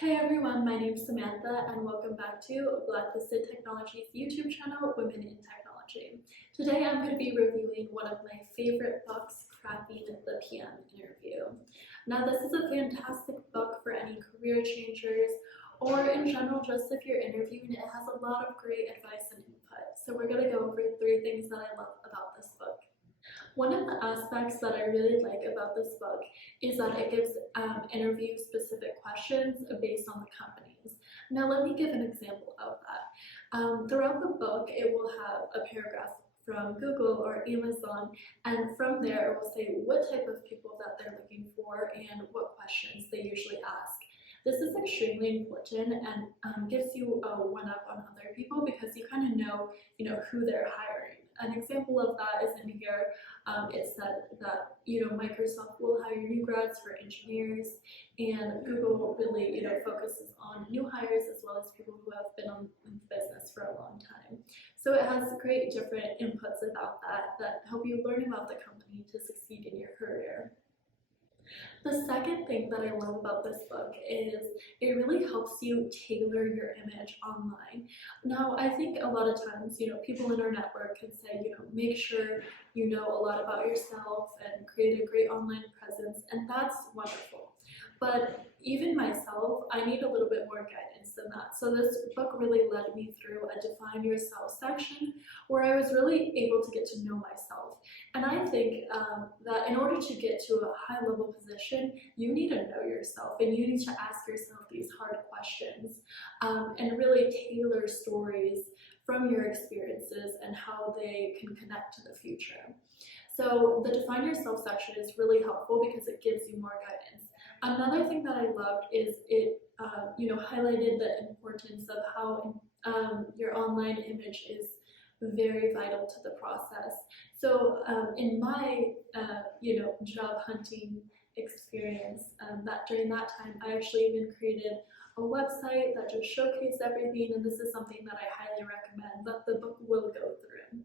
Hey everyone, my name is Samantha and welcome back to Blacklisted Technology's YouTube channel, Women in Technology. Today I'm going to be reviewing one of my favorite books, Cracking the PM Interview. Now this is a fantastic book for any career changers or in general just if you're interviewing. It has a lot of great advice and input. So we're going to go over 3 things that I love about this book. One of the aspects that I really like about this book is that it gives interview-specific questions based on the companies. Now let me give an example of that. Throughout the book, it will have a paragraph from Google or Amazon, and from there it will say what type of people that they're looking for and what questions they usually ask. This is extremely important and gives you a one-up on other people because you kind of know who they're hiring. An example of that is in here. It said that Microsoft will hire new grads for engineers, and Google really focuses on new hires as well as people who have been in business for a long time. So it has great different inputs about that help you learn about the company to succeed in your career. The second thing that I love about this book is it really helps you tailor your image online. Now, I think a lot of times, people in our network can say, make sure you know a lot about yourself and create a great online presence, and that's wonderful. But even myself, I need a little bit more guidance than that. So this book really led me through a Define Yourself section where I was really able to get to know myself. And I think that in order to get to a high level position, you need to know yourself and you need to ask yourself these hard questions and really tailor stories from your experiences and how they can connect to the future. So the Define Yourself section is really helpful because it gives you more guidance. Another thing that I loved is it highlighted the importance of how your online image is very vital to the process. So in my job hunting experience, that during that time I actually even created a website that just showcased everything, and this is something that I highly recommend that the book will go through.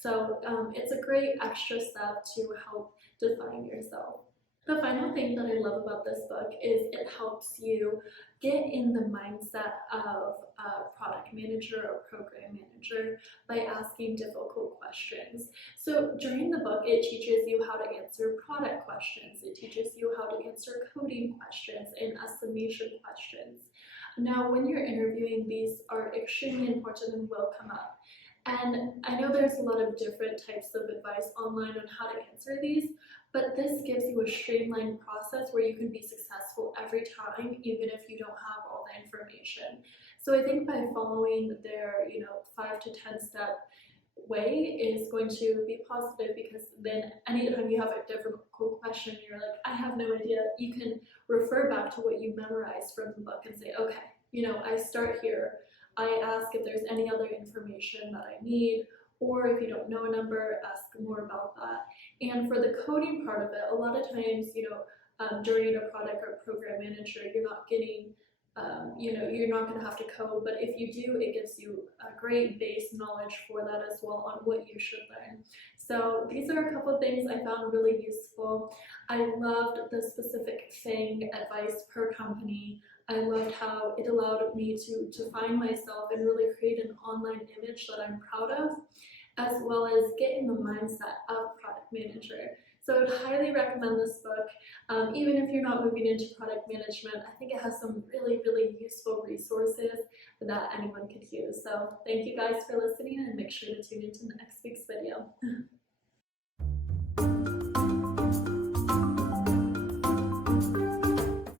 So it's a great extra step to help define yourself. The final thing that I love about this book is it helps you get in the mindset of a product manager or program manager by asking difficult questions. So during the book, it teaches you how to answer product questions. It teaches you how to answer coding questions and estimation questions. Now, when you're interviewing, these are extremely important and will come up. And I know there's a lot of different types of advice online on how to answer these, but this gives you a streamlined process where you can be successful every time, even if you don't have all the information. So I think by following their 5 to 10 step way is going to be positive, because then anytime you have a difficult question, you're like, I have no idea, you can refer back to what you memorized from the book and say, okay, I start here. I ask if there's any other information that I need, or if you don't know a number, ask more about that. And for the coding part of it, a lot of times, during a product or program manager, you're not getting, you're not going to have to code, but if you do, it gives you a great base knowledge for that as well on what you should learn. So these are a couple of things I found really useful. I loved the specific FAANG advice per company. I loved how it allowed me to define myself and really create an online image that I'm proud of, as well as get in the mindset of product manager. So I would highly recommend this book. Even if you're not moving into product management, I think it has some really, really useful resources that anyone could use. So thank you guys for listening, and make sure to tune into next week's video.